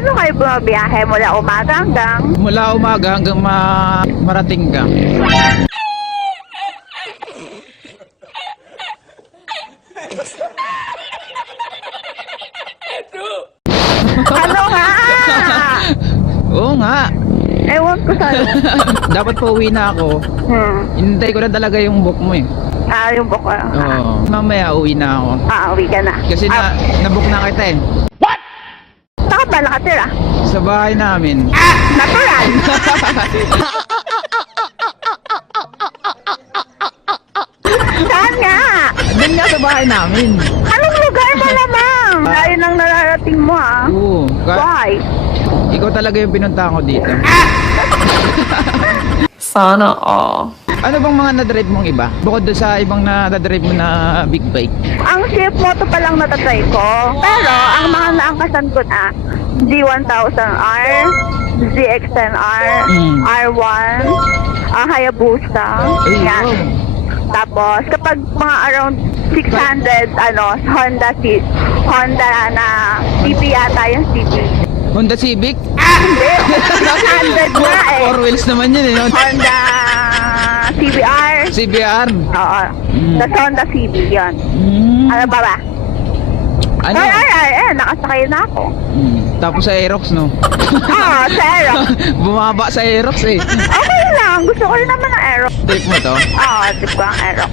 Paano kayo bumabiyahe mula umaga hanggang? Mula umaga hanggang marating ka. Ano nga? Oo nga. Ewan ko sa'yo. Dapat pauwi na ako. Hintay ko na talaga yung book mo eh. Yung book ko. Oo. Mamaya uwi na ako. Uwi ka na. Kasi nabook na kita eh. Saan ka ba nakatira? Sa bahay namin. Natural! Saan nga? Doon nga sa bahay namin. Anong lugar mo naman? Layo nang nararating mo Oo. Why? Ikaw talaga yung pinunta ko dito. Sana all. Ano bang mga nadrive mong iba? Bukod doon sa ibang nadrive mo na big bike. Ang Swift Moto pa lang natatry ko. Pero ang mga naangkasan ko na Z1000R, ZX10R, R1, Hayabusa. Yan. wow. Tapos kapag mga around 600 Honda na CP yata yung CP. Honda Civic? Hindi. 600 na eh. Four wheels naman yun eh. Honda CBR. CBR? Oo. Tapos Honda CB yun. Ano ba ba? Ano? Ay, nakasakay na ako. Tapos sa Aerox, no? Zero. Bumaba sa Aerox eh. Okay lang. Gusto ko rin naman ng Aero. Trip mo to? Trip ko ang Aero.